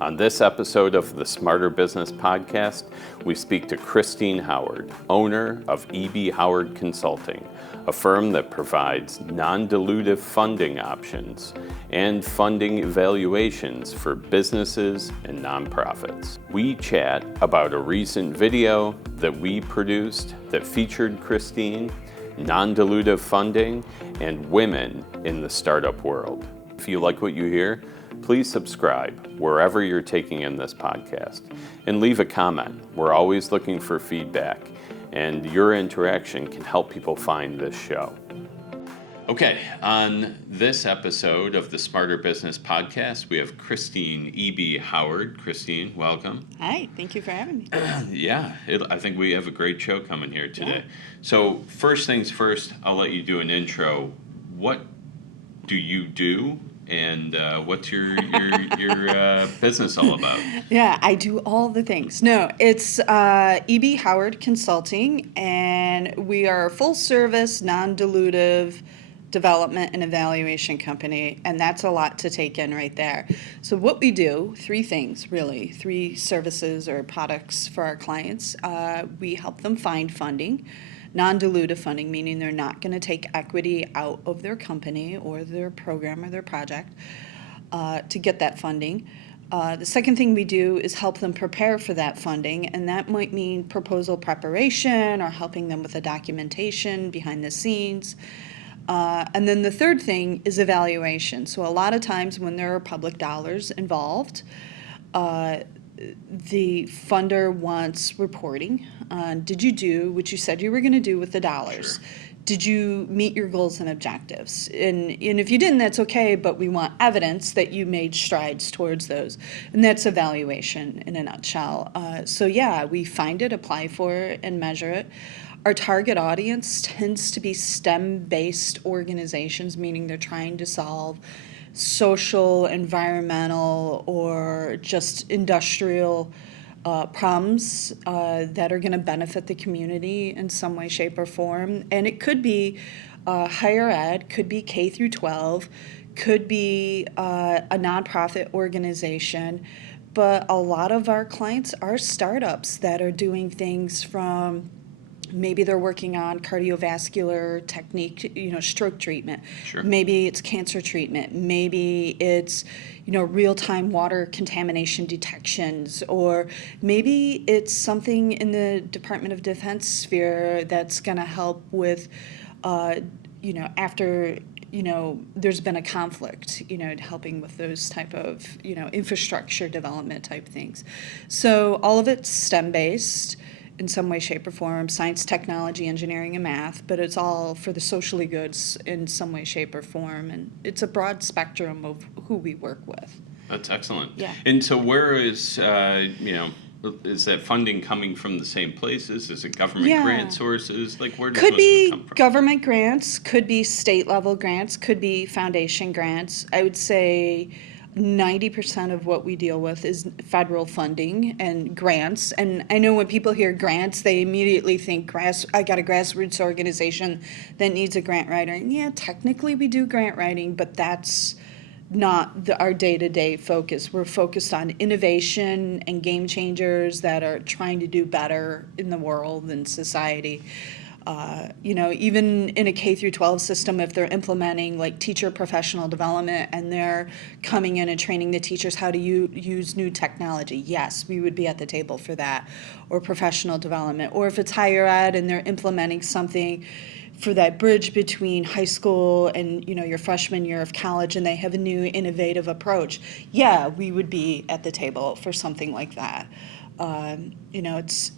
On this episode of the Smarter Business Podcast, we speak to Christine Howard, owner of E.B. Howard Consulting, a firm that provides non-dilutive funding options and funding evaluations for businesses and nonprofits. We chat about a recent video that we produced that featured Christine, non-dilutive funding, and women in the startup world. If you like what you hear, please subscribe wherever you're taking in this podcast and leave a comment. We're always looking for feedback, and your interaction can help people find this show. Okay, on this episode of the Smarter Business Podcast, we have Christine E.B. Howard. Christine, welcome. Hi, thank you for having me. I think we have a great show coming here today. Yeah. So first things first, I'll let you do an intro. What do you do? And what's your business all about? Yeah, I do all the things. No, it's E.B. Howard Consulting, and we are a full-service, non-dilutive development and evaluation company, and that's a lot to take in right there. So what we do, three things really, three services or products for our clients. We help them find funding. Non-dilutive funding, meaning they're not going to take equity out of their company or their program or their project to get that funding. The second thing we do is help them prepare for that funding, and that might mean proposal preparation or helping them with the documentation behind the scenes. And then the third thing is evaluation. So a lot of times when there are public dollars involved, the funder wants reporting on, did you do what you said you were going to do with the dollars? Sure. Did you meet your goals and objectives? And if you didn't, that's okay, but we want evidence that you made strides towards those. And that's evaluation in a nutshell. We find it, apply for it, and measure it. Our target audience tends to be STEM-based organizations, meaning they're trying to solve social, environmental, or just industrial problems that are going to benefit the community in some way, shape, or form. And it could be higher ed, could be K through 12, could be a nonprofit organization. But a lot of our clients are startups that are doing things from maybe they're working on cardiovascular technique, stroke treatment. Sure. Maybe it's cancer treatment. Maybe it's, real-time water contamination detections. Or maybe it's something in the Department of Defense sphere that's going to help with, after, there's been a conflict, helping with those type of, infrastructure development type things. So all of it's STEM-based in some way, shape, or form, science, technology, engineering, and math, but it's all for the socially goods in some way, shape, or form, and it's a broad spectrum of who we work with. That's excellent. Yeah. And so where is, is that funding coming from the same places? Is it government grant sources? Like where does Could most be of it come from? government grants, could be state level grants, could be foundation grants. I would say 90% of what we deal with is federal funding and grants. And I know when people hear grants, they immediately think, I got a grassroots organization that needs a grant writer. And yeah, technically we do grant writing, but that's not our day-to-day focus. We're focused on innovation and game changers that are trying to do better in the world and society. Even in a K through 12 system, if they're implementing like teacher professional development and they're coming in and training the teachers how to use new technology, yes, we would be at the table for that, or professional development. Or if it's higher ed and they're implementing something for that bridge between high school and your freshman year of college and they have a new innovative approach, yeah, we would be at the table for something like that.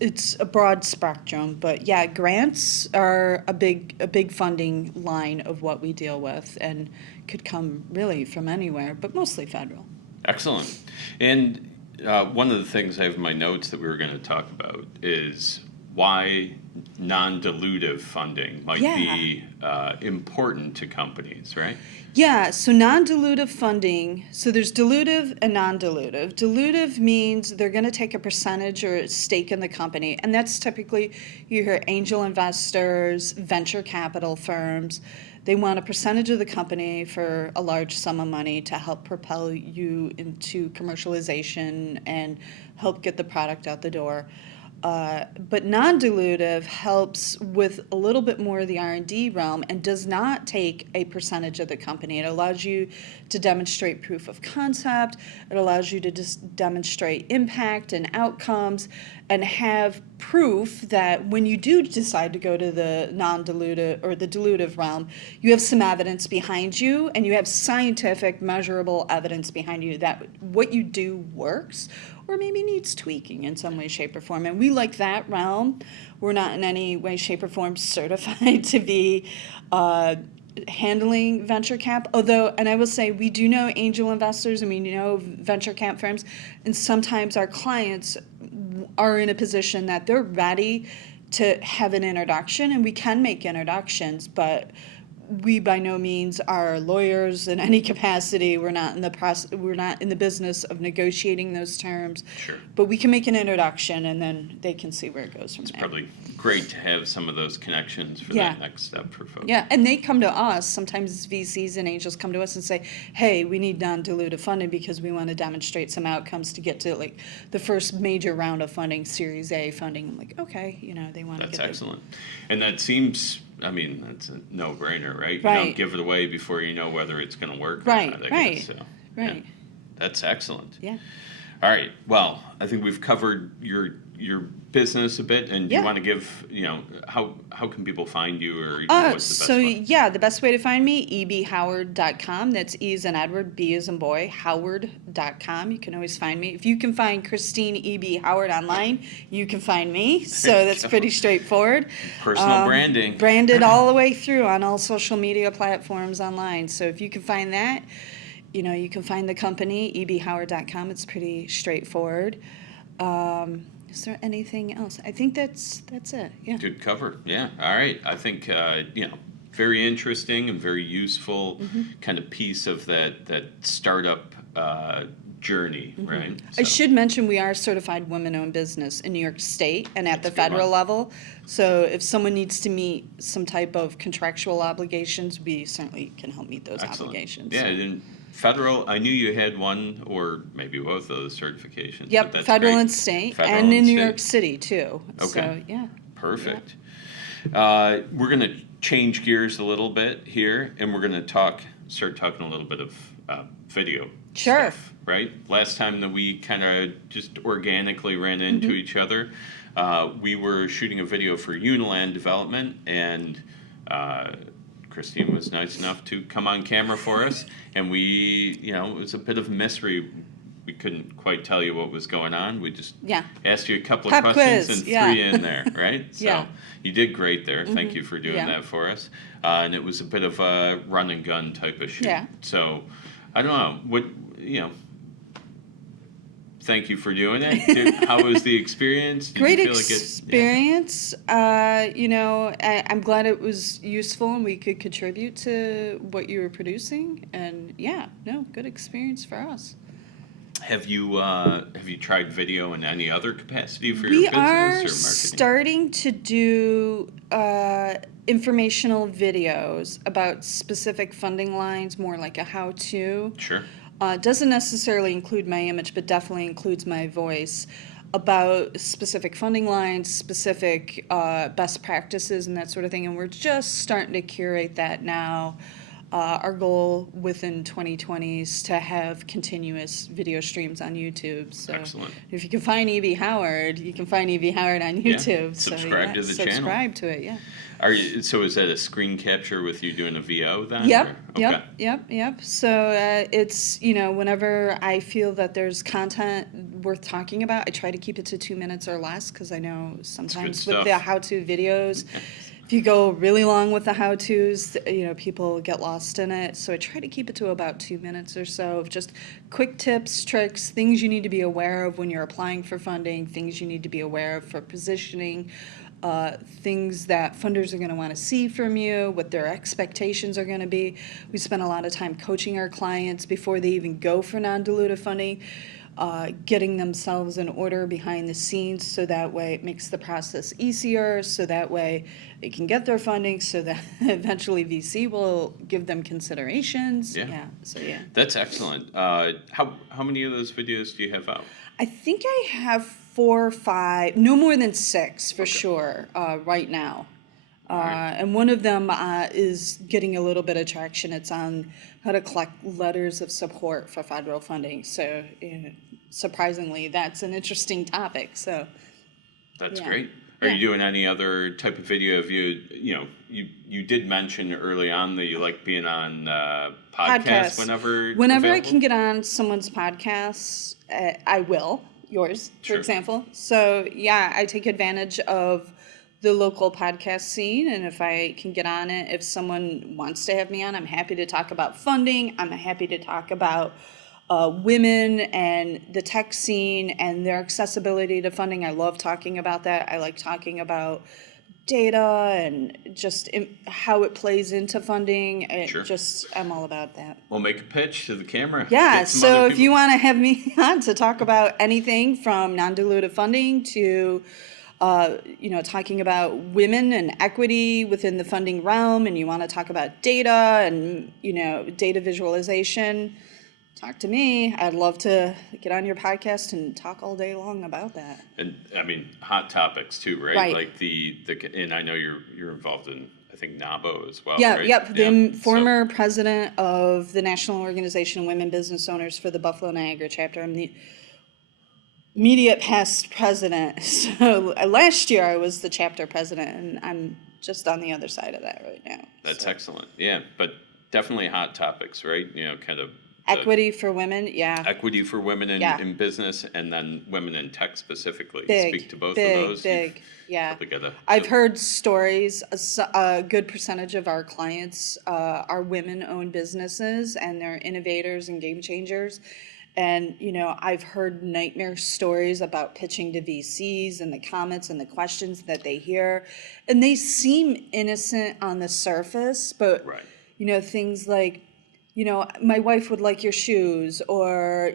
It's a broad spectrum, but yeah, grants are a big funding line of what we deal with and could come really from anywhere, but mostly federal. Excellent. And one of the things I have in my notes that we were going to talk about is why non-dilutive funding might Yeah. be important to companies, right? Yeah, so non-dilutive funding, so there's dilutive and non-dilutive. Dilutive means they're going to take a percentage or a stake in the company, and that's typically, you hear angel investors, venture capital firms. They want a percentage of the company for a large sum of money to help propel you into commercialization and help get the product out the door. But non-dilutive helps with a little bit more of the R&D realm and does not take a percentage of the company. It allows you to demonstrate proof of concept. It allows you to just demonstrate impact and outcomes and have proof that when you do decide to go to the non-dilutive or the dilutive realm, you have some evidence behind you and you have scientific, measurable evidence behind you that what you do works or maybe needs tweaking in some way, shape, or form. And we like that realm. We're not in any way, shape, or form certified to be handling venture cap. Although, and I will say, we do know angel investors and we know venture cap firms, and sometimes our clients are in a position that they're ready to have an introduction, and we can make introductions, but we by no means are lawyers in any capacity. We're not in the business of negotiating those terms. Sure. But we can make an introduction, and then they can see where it goes from there. It's probably great to have some of those connections for that next step for folks. Yeah, and they come to us. Sometimes VCs and angels come to us and say, "Hey, we need non-dilutive funding because we want to demonstrate some outcomes to get to like the first major round of funding, Series A funding." I'm like, okay, they want to get. That's excellent, and that seems. I mean, that's a no-brainer, right? You Right. don't give it away before you know whether it's going to work or Right, not, I right, guess. So, right. yeah. That's excellent. Yeah. All right. Well, I think we've covered your business a bit, and do you Yeah. want to give, how can people find you, or what's the best So way? yeah, the best way to find me, ebhoward.com. That's E as in Edward, B as in boy, howard.com. You can always find me. If you can find Christine E.B. Howard online, you can find me. So that's pretty straightforward. Personal branding. Branded all the way through on all social media platforms online. So if you can find that, you can find the company, ebhoward.com. It's pretty straightforward. Is there anything else? I think that's it. Yeah. Good cover. Yeah. All right. I think, very interesting and very useful kind of piece of that startup journey, right? I should mention we are a certified women-owned business in New York State and at the federal level. So if someone needs to meet some type of contractual obligations, we certainly can help meet those obligations. Yeah, So. and federal, I knew you had one or maybe both of those certifications. but Yep, that's federal great. and state, Federal and in and New state. York City too. Okay. So, yeah. Perfect. We're going to change gears a little bit here, and we're going to start talking a little bit of video Sure. stuff, right? Last time that we kind of just organically ran into each other, we were shooting a video for Uniland Development, and Christine was nice enough to come on camera for us, and it was a bit of a mystery. We couldn't quite tell you what was going on. We just asked you a couple of Pop questions quiz, and threw you in there, right? So Yeah. you did great there. Thank you for doing Yeah. that for us. And it was a bit of a run and gun type of shoot. Yeah. So I don't know. Thank you for doing it. How was the experience? Did Great you feel experience. I'm glad it was useful and we could contribute to what you were producing. And good experience for us. Have you tried video in any other capacity for We your business or are marketing? starting to do informational videos about specific funding lines, more like a how-to. Sure. Doesn't necessarily include my image, but definitely includes my voice about specific funding lines, specific best practices, and that sort of thing. And we're just starting to curate that now. Our goal within 2020 is to have continuous video streams on YouTube. So Excellent. if you can find E.B. Howard, you can find E.B. Howard on YouTube. Subscribe to the channel. Subscribe to it, yeah. So is that a screen capture with you doing a VO then? Yep, or? Okay. yep. So it's, whenever I feel that there's content worth talking about, I try to keep it to 2 minutes or less because I know sometimes with the how-to videos, if you go really long with the how-tos, people get lost in it. So I try to keep it to about 2 minutes or so of just quick tips, tricks, things you need to be aware of when you're applying for funding, things you need to be aware of for positioning. things that funders are going to want to see from you, what their expectations are going to be. We spend a lot of time coaching our clients before they even go for non-dilutive funding, getting themselves in order behind the scenes so that way it makes the process easier, so that way they can get their funding, so that eventually VC will give them considerations. Yeah. So yeah. That's excellent. How many of those videos do you have out? I think I have 4 or 5, no more than 6 for Okay. sure, right now. Right. And one of them is getting a little bit of traction. It's on how to collect letters of support for federal funding. So, surprisingly, that's an interesting topic. So, That's yeah. great. Are Yeah. you doing any other type of video? If you did mention early on that you like being on podcasts whenever I available? can get on someone's podcast, I will. Yours, for Sure. example. So, yeah, I take advantage of the local podcast scene, and if I can get on it, if someone wants to have me on, I'm happy to talk about funding. I'm happy to talk about women and the tech scene and their accessibility to funding. I love talking about that. I like talking about data and just how it plays into funding. Sure. I'm all about that. We'll make a pitch to the camera. Yeah, Get some so other if you people- want to have me on to talk about anything from non-dilutive funding to, talking about women and equity within the funding realm, and you want to talk about data and, data visualization, talk to me. I'd love to get on your podcast and talk all day long about that. And I mean, hot topics too, right? Right. Like and I know you're involved in, I think, NABO as well. Yeah, right? yep. Yeah. The former president of the National Organization of Women Business Owners for the Buffalo Niagara chapter. I'm the immediate past president. So last year I was the chapter president, and I'm just on the other side of that right now. That's excellent. Yeah, but definitely hot topics, right? Kind of Equity for women, yeah. equity for women in business, and then women in tech specifically. Speak to both of those. Yeah. Together. I've heard stories. A good percentage of our clients are women-owned businesses, and they're innovators and game changers. And, I've heard nightmare stories about pitching to VCs and the comments and the questions that they hear. And they seem innocent on the surface, but, Right. Things like, my wife would like your shoes, or,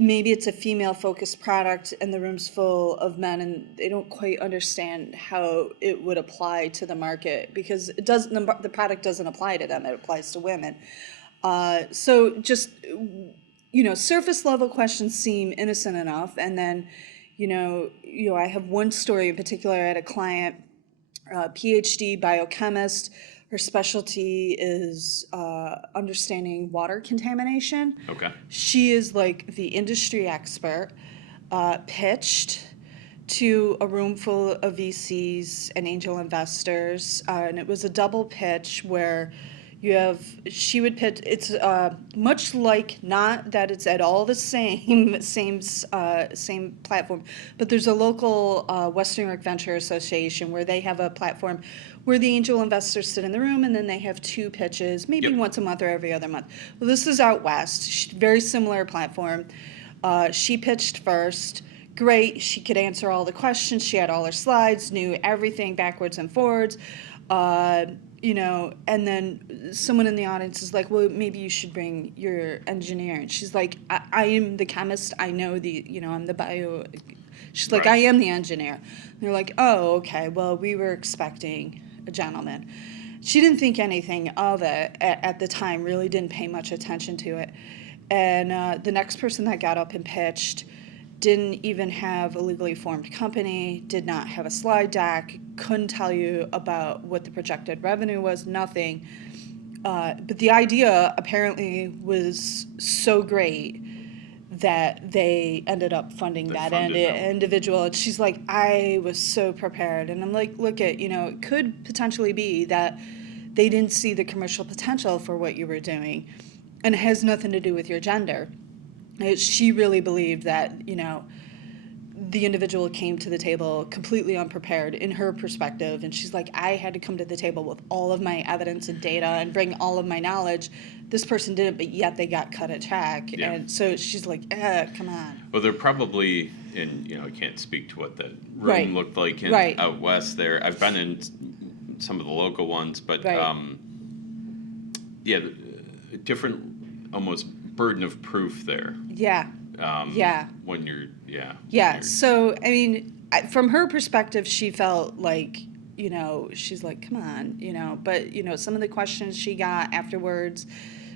maybe it's a female-focused product and the room's full of men and they don't quite understand how it would apply to the market because the product doesn't apply to them, it applies to women. So just, surface level questions seem innocent enough. And then, I have one story in particular. I had a client, PhD biochemist. Her specialty is understanding water contamination. Okay. She is like the industry expert, pitched to a room full of VCs and angel investors. And it was a double pitch where she would pitch, it's much like, not that it's at all the same platform, but there's a local Western York Venture Association where they have a platform where the angel investors sit in the room and then they have 2 pitches, maybe once a month or every other month. Well, this is out west, very similar platform. She pitched first. Great, she could answer all the questions. She had all her slides, knew everything backwards and forwards. And then someone in the audience is like, well, maybe you should bring your engineer. And she's like, I am the chemist. I know I'm the bio. She's like, Right. I am the engineer. And they're like, oh, okay, well, we were expecting a gentleman. She didn't think anything of it at the time, really didn't pay much attention to it. And the next person that got up and pitched didn't even have a legally formed company, did not have a slide deck, couldn't tell you about what the projected revenue was, nothing. But the idea apparently was so great that they ended up funding that individual. And she's like, I was so prepared. And I'm like, look, it could potentially be that they didn't see the commercial potential for what you were doing. And it has nothing to do with your gender. She really believed that, the individual came to the table completely unprepared in her perspective. And she's like, I had to come to the table with all of my evidence and data and bring all of my knowledge. This person didn't, but yet they got cut a check. Yeah. And so she's like, come on. Well, they're probably and I can't speak to what that room Right. looked like out west there. I've been in some of the local ones, but yeah, different almost burden of proof there. Yeah. When you're So I mean, from her perspective, she felt like, she's like, come on, but some of the questions she got afterwards,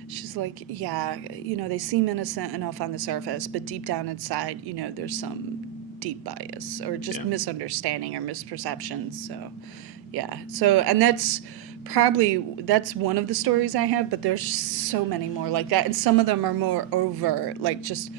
she's like, yeah, they seem innocent enough on the surface, but deep down inside, there's some deep bias or just misunderstanding or misperceptions. So, yeah. So, and that's one of the stories I have, but there's so many more like that. And some of them are more overt, like just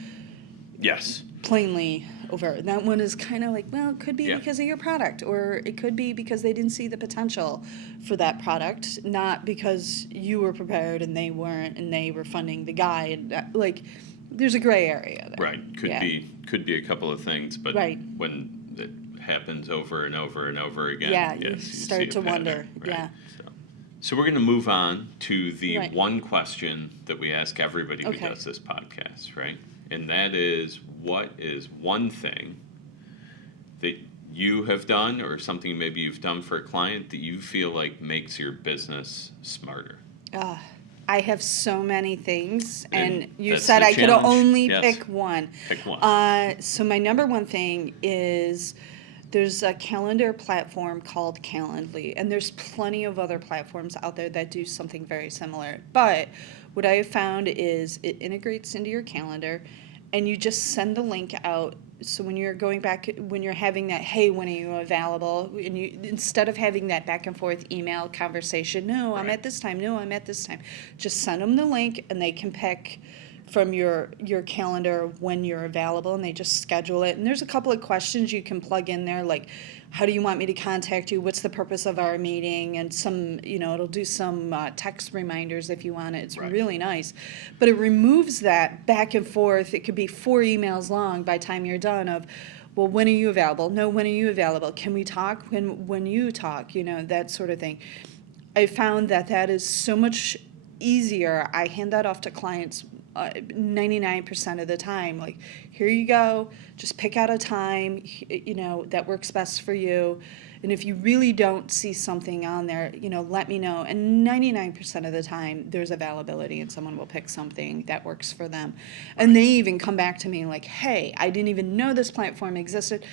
plainly overt. That one is kind of like, well, it could be because of your product, or it could be because they didn't see the potential for that product, not because you were prepared and they weren't, and they were funding the guy. And like, there's a gray area there. Right. Could be a couple of things, but when it happens over and over and over again, you start to wonder. Right? Yeah. So we're going to move on to the one question that we ask everybody who does this podcast, right? And that is, what is one thing that you have done or something maybe you've done for a client that you feel like makes your business smarter? I have so many things, and you that's said the I could challenge. only Yes. pick one. Pick one. So my number one thing is there's a calendar platform called Calendly, and there's plenty of other platforms out there that do something very similar. But what I have found is it integrates into your calendar, and you just send the link out. So when you're going back, when you're having that, hey, when are you available? And you, instead of having that back and forth email conversation, no, I'm at this time, no, I'm at this time, just send them the link, and they can pick from your calendar when you're available, and they just schedule it. And there's a couple of questions you can plug in there, like, how do you want me to contact you? What's the purpose of our meeting? And some, it'll do some text reminders if you want it. It's really nice. But it removes that back and forth. It could be 4 emails long by the time you're done of, well, when are you available? No, when are you available? Can we talk? When you talk, that sort of thing. I found that is so much easier. I hand that off to clients 99% of the time. Like, here you go, just pick out a time, that works best for you. And if you really don't see something on there, let me know. And 99% of the time, there's availability and someone will pick something that works for them. And they even come back to me like, hey, I didn't even know this platform existed.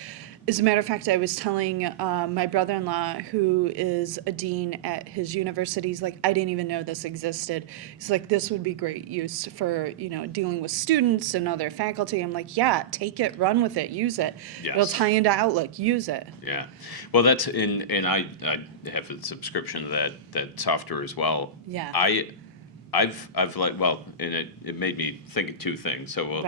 As a matter of fact, I was telling my brother-in-law, who is a dean at his university, he's like, I didn't even know this existed. He's like, this would be great use for, dealing with students and other faculty. I'm like, yeah, take it, run with it, use it. Yes. It'll tie into Outlook, use it. Yeah. Well, that's, and I have a subscription to that software as well. Yeah. I've like, well, and it made me think of two things. So,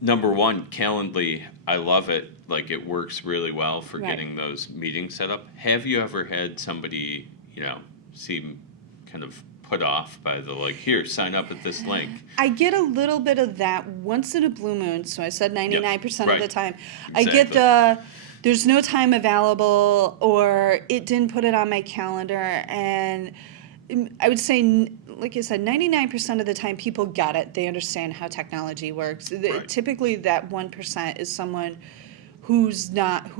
number one, Calendly, I love it. Like, it works really well for getting those meetings set up. Have you ever had somebody, seem kind of put off by the, like, here, sign up at this link? I get a little bit of that once in a blue moon, so I said 99% of the time. Exactly. I get the, there's no time available, or it didn't put it on my calendar, and I would say, like I said, 99% of the time people get it. They understand how technology works. Typically, that 1% is someone who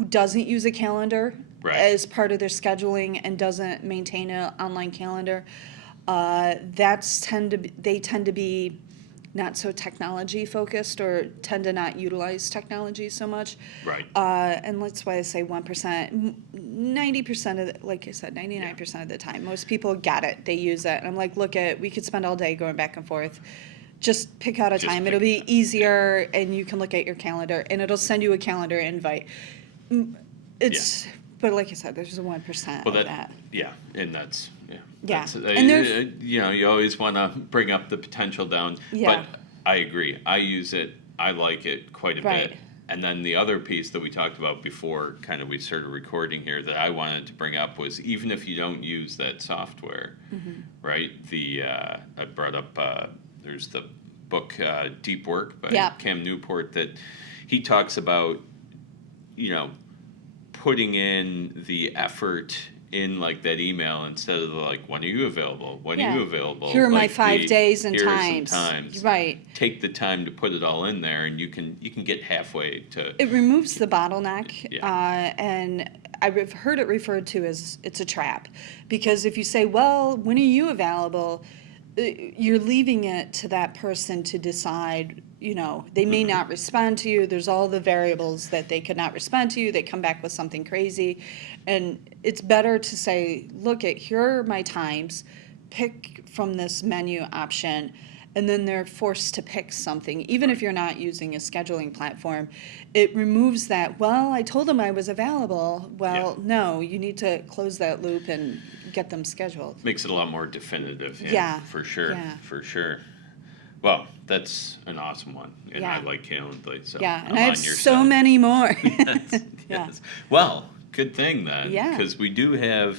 doesn't use a calendar as part of their scheduling and doesn't maintain an online calendar. They tend to be not so technology focused, or tend to not utilize technology so much. And that's why I say 1%. 90% of like I said, 99% of the time, most people get it. They use it. And I'm like, we could spend all day going back and forth. Just pick out a time. It'll be easier, and you can look at your calendar, and it'll send you a calendar invite. But like I said, there's a 1% of that. Yeah, and that's, and you always want to bring up the potential down. But I agree. I use it. I like it quite a bit. And then the other piece that we talked about before kind of we started recording here that I wanted to bring up was, even if you don't use that software, right? I brought up, there's the book Deep Work by Cam Newport, that he talks about, putting in the effort in like that email instead of like, when are you available? When are you available? Here are my Like 5 days and here times. Are some times. Right. Take the time to put it all in there, and you can get halfway to. It removes the bottleneck, Yeah. and I've heard it referred to as it's a trap, because if you say, well, when are you available, you're leaving it to that person to decide. They may not respond to you. There's all the variables that they could not respond to you. They come back with something crazy. And it's better to say, look, here are my times. Pick from this menu option. And then they're forced to pick something. Even if you're not using a scheduling platform, it removes that, well, I told them I was available. Well, no, you need to close that loop and get them scheduled. Makes it a lot more definitive. Yeah. For sure. Yeah. For sure. Well, that's an awesome one, and Yeah. I like Calendly, so Yeah, I'm and I have on your so side. many more. Yes, Yeah. yes. Well, good thing then, Yeah. because we do have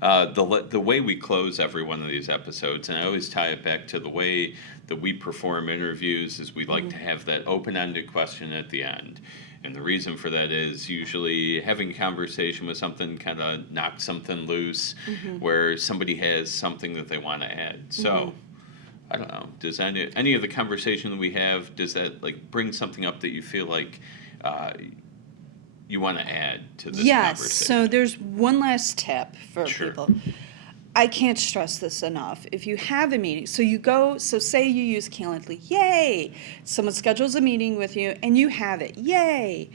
the way we close every one of these episodes, and I always tie it back to the way that we perform interviews, is we like to have that open-ended question at the end. And the reason for that is usually having a conversation with something kind of knocks something loose, where somebody has something that they want to add. So, I don't know. Does any of the conversation that we have, does that like bring something up that you feel like you want to add to this Yes, conversation? so there's one last tip for Sure. people. I can't stress this enough. If you have a meeting, so say you use Calendly, yay! Someone schedules a meeting with you and you have it, yay!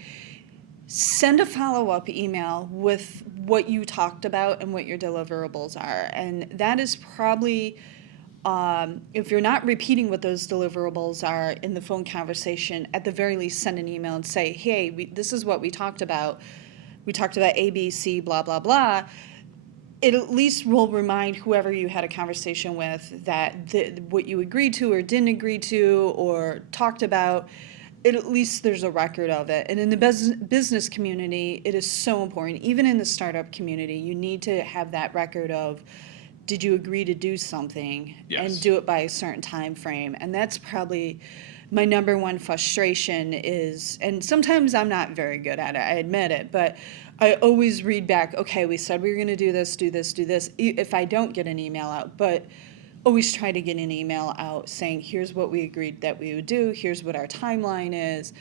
Send a follow-up email with what you talked about and what your deliverables are. And that is probably, if you're not repeating what those deliverables are in the phone conversation, at the very least send an email and say, hey, this is what we talked about. We talked about A, B, C, blah, blah, blah. It at least will remind whoever you had a conversation with that what you agreed to or didn't agree to or talked about, at least there's a record of it. And in the business community, it is so important. Even in the startup community, you need to have that record of, did you agree to do something? Yes. And do it by a certain time frame? And that's probably my number one frustration is, and sometimes I'm not very good at it, I admit it, but I always read back, okay, we said we were going to do this, if I don't get an email out, but always try to get an email out saying, here's what we agreed that we would do, here's what our timeline is.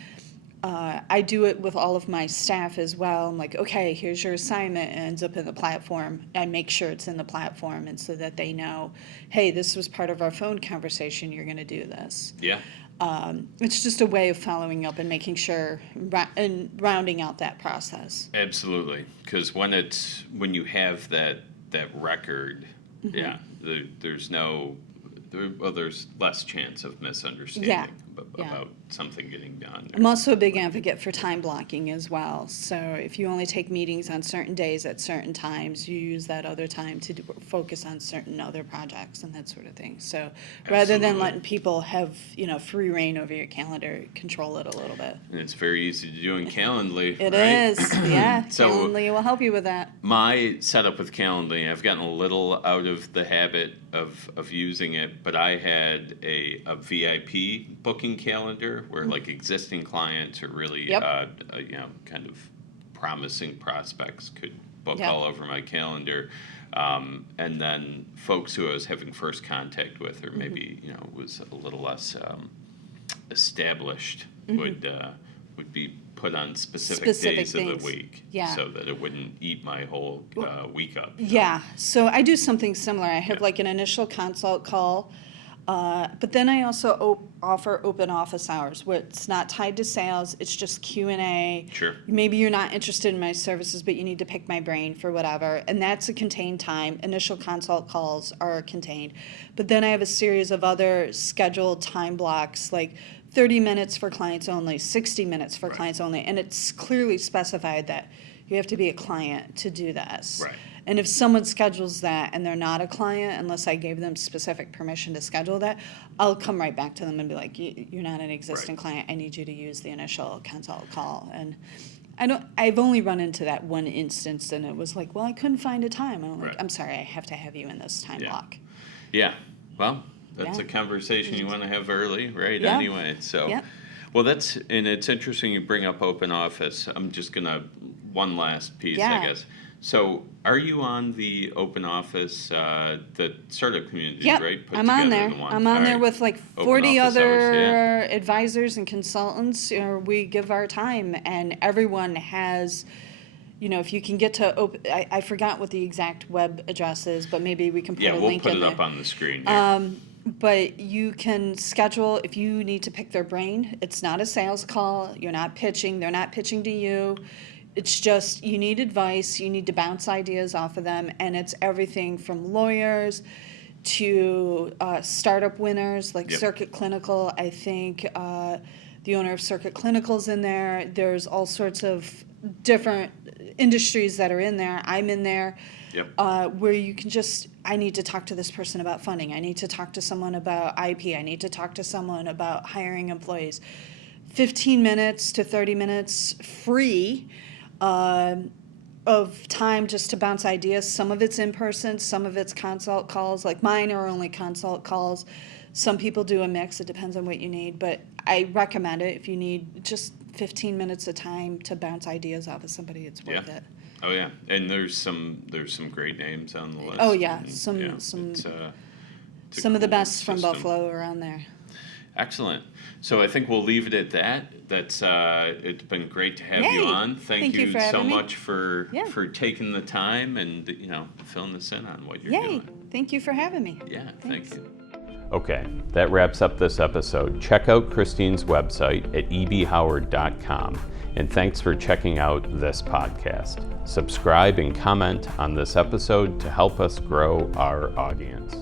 I do it with all of my staff as well. I'm like, okay, here's your assignment. It ends up in the platform. I make sure it's in the platform, and so that they know, hey, this was part of our phone conversation. You're going to do this. Yeah. It's just a way of following up and making sure and rounding out that process. Absolutely, because when you have that record, yeah, there's less chance of misunderstanding about something getting done. I'm also a big advocate for time blocking as well. So if you only take meetings on certain days at certain times, you use that other time to focus on certain other projects and that sort of thing. So rather than Absolutely. letting people have free reign over your calendar, control it a little bit. And it's very easy to do in Calendly. It right? is, yeah. So Calendly will help you with that. my setup with Calendly, I've gotten a little out of the habit of using it, but I had a VIP booking calendar where like existing clients or really kind of promising prospects could book all over my calendar, and then folks who I was having first contact with or maybe was a little less established would be put on specific days things. of the week, Yeah. so that it wouldn't eat my whole week up. Yeah, so I do something similar. I have like an initial consult call, but then I also offer open office hours where it's not tied to sales. It's just Q&A. Sure. Maybe you're not interested in my services, but you need to pick my brain for whatever. And that's a contained time. Initial consult calls are contained. But then I have a series of other scheduled time blocks, like 30 minutes for clients only, 60 minutes for clients only. And it's clearly specified that you have to be a client to do this. Right. And if someone schedules that and they're not a client, unless I gave them specific permission to schedule that, I'll come right back to them and be like, you're not an existing client. I need you to use the initial consult call. And I've only run into that one instance, and it was like, well, I couldn't find a time. And I'm like, I'm sorry, I have to have you in this time block. Yeah. Well, that's a conversation you want to have early, right? Yeah. Anyway, so. Well, and it's interesting you bring up open office. I'm just going to, one last piece, I guess. So, are you on the open office, the startup community, Yep, right? Put I'm on together there. the one. I'm on All there right. with like Open 40 office other hours, yeah. advisors and consultants. We give our time, and everyone has, if you can get to, I forgot what the exact web address is, but maybe we can put Yeah, a we'll link put in it there. up on the screen here. But you can schedule if you need to pick their brain. It's not a sales call. You're not pitching. They're not pitching to you. It's just you need advice. You need to bounce ideas off of them. And it's everything from lawyers to startup winners like Yep. Circuit Clinical. I think the owner of Circuit Clinical's in there. There's all sorts of different industries that are in there. I'm in there. Yep. Where you can just, I need to talk to this person about funding. I need to talk to someone about IP. I need to talk to someone about hiring employees. 15 minutes to 30 minutes free of time just to bounce ideas. Some of it's in person, some of it's consult calls. Like mine are only consult calls. Some people do a mix. It depends on what you need. But I recommend it if you need just 15 minutes of time to bounce ideas off of somebody. It's worth it. Oh yeah, and there's some great names on the list. Oh yeah, and, some it's a some of the cool best from system. Buffalo are on there. Excellent. So I think we'll leave it at that. That's it's been great to have you Yay. on. Thank you you for so having me. much for Yeah. taking the time and filling us in on what you're Yay! doing. Thank you for having me. Yeah, Thanks. thank you. Okay, that wraps up this episode. Check out Christine's website at ebhoward.com. And thanks for checking out this podcast. Subscribe and comment on this episode to help us grow our audience.